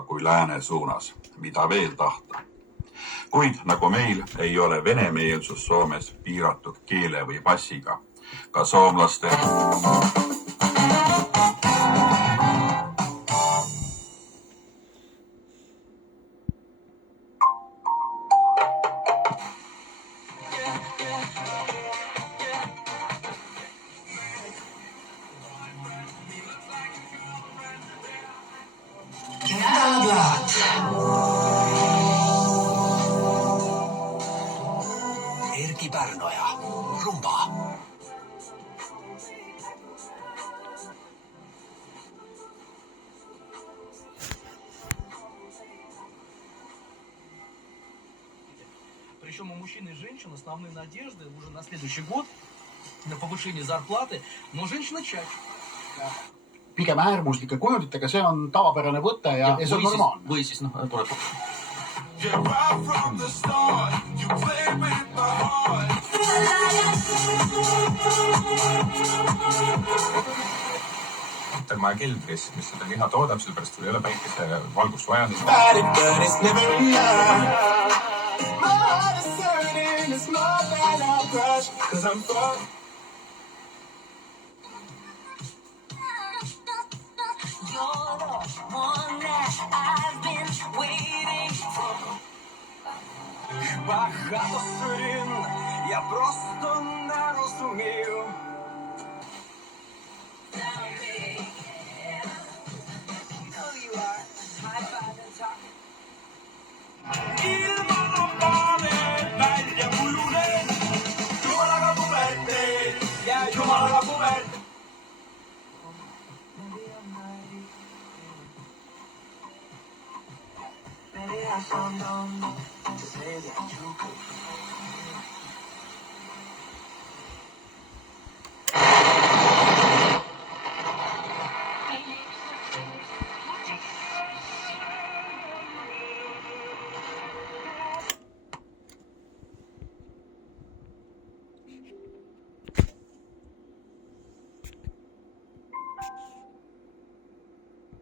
Euroopa kui lääne suunas. Mida veel tahta? Kuid nagu meil ei ole venemeelsus Soomes piiratud keele või passiga. Ka soomlaste... Erki Pärnoja, rumba. Причем у мужчин и женщин основные надежды уже на следующий год на повышение зарплаты, но женщина чаще. Pigem äärmuslike kujunditega, see on tavapärane võte ja see on normaalne. Või siis tuleb. Kortermaja keldris, mis seda liha toodab, sellepärast sul ei ole päikese valgust vaja. Багато сторін я просто не розумію.